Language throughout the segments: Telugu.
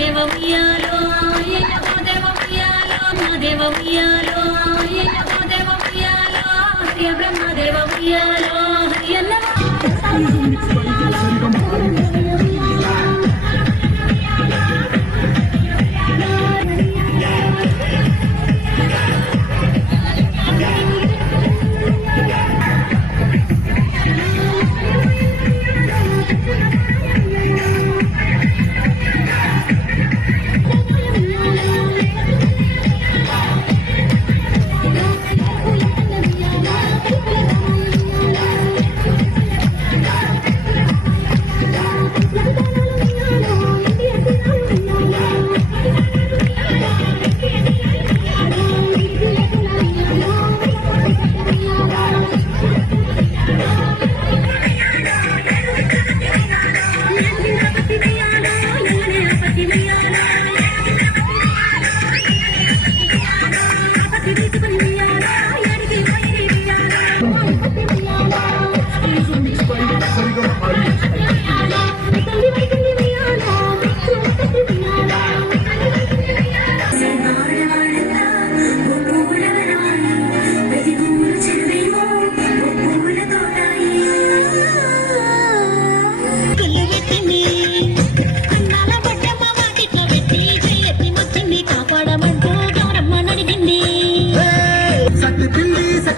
మాదేవ ఉయ్యాలో ఆయన మాదేవ ఉయ్యాలో మాదేవ ఉయ్యాలో ఆయన మాదేవ ఉయ్యాలో బ్రహ్మదేవ ఉయ్యాలో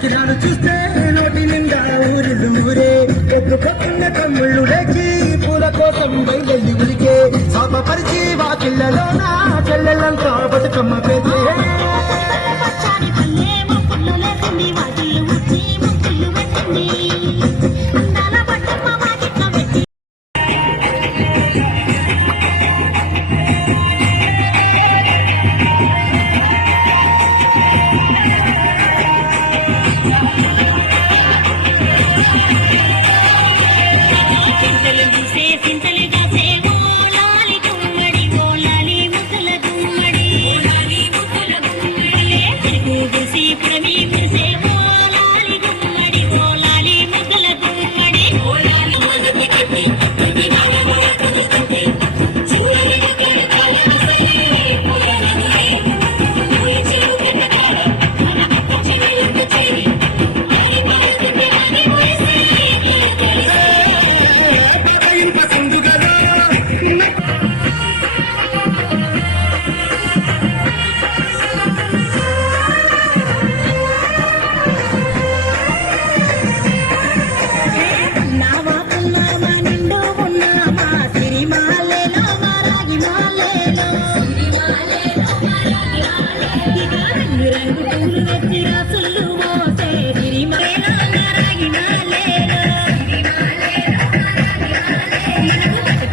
Get out of to just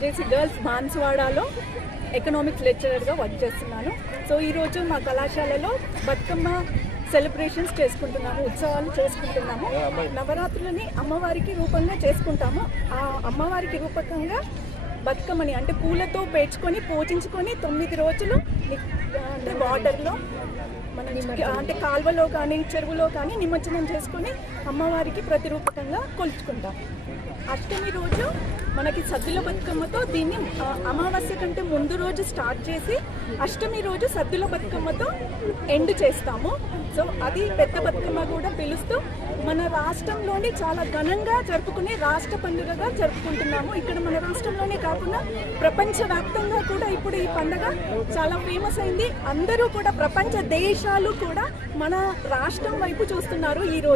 LJC girls బాన్సువాడాలో economics లెక్చరర్గా వర్క్ చేస్తున్నాను. సో ఈరోజు మా కళాశాలలో బతుకమ్మ సెలబ్రేషన్స్ చేసుకుంటున్నాము ఉత్సవాలు చేసుకుంటున్నాము. నవరాత్రులని అమ్మవారికి రూపంగా చేసుకుంటాము. ఆ అమ్మవారికి రూపకంగా బతుకమ్మని అంటే పూలతో పేర్చుకొని పూజించుకొని తొమ్మిది రోజులు అంటే వాటర్లో మన అంటే కాల్వలో కానీ చెరువులో కానీ నిమజ్జనం చేసుకొని అమ్మవారికి ప్రతిరూపకంగా కొలుచుకుంటాం. అష్టమి రోజు మనకి సద్దుల బతుకమ్మతో దీన్ని అమావాస్య కంటే ముందు రోజు స్టార్ట్ చేసి అష్టమి రోజు సద్దుల బతుకమ్మతో ఎండ్ చేస్తాము. సో అది పెద్ద బతుకమ్మ కూడా పిలుస్తూ మన రాష్ట్రంలోనే చాలా ఘనంగా జరుపుకునే రాష్ట్ర పండుగగా జరుపుకుంటున్నాము. ఇక్కడ మన రాష్ట్రంలోనే కాకుండా ప్రపంచవ్యాప్తంగా కూడా ఇప్పుడు ఈ పండుగ చాలా ఫేమస్ అయింది. అందరూ కూడా ప్రపంచ దేశ దేశాలు కూడా మన రాష్ట్రం వైపు చూస్తున్నారు ఈ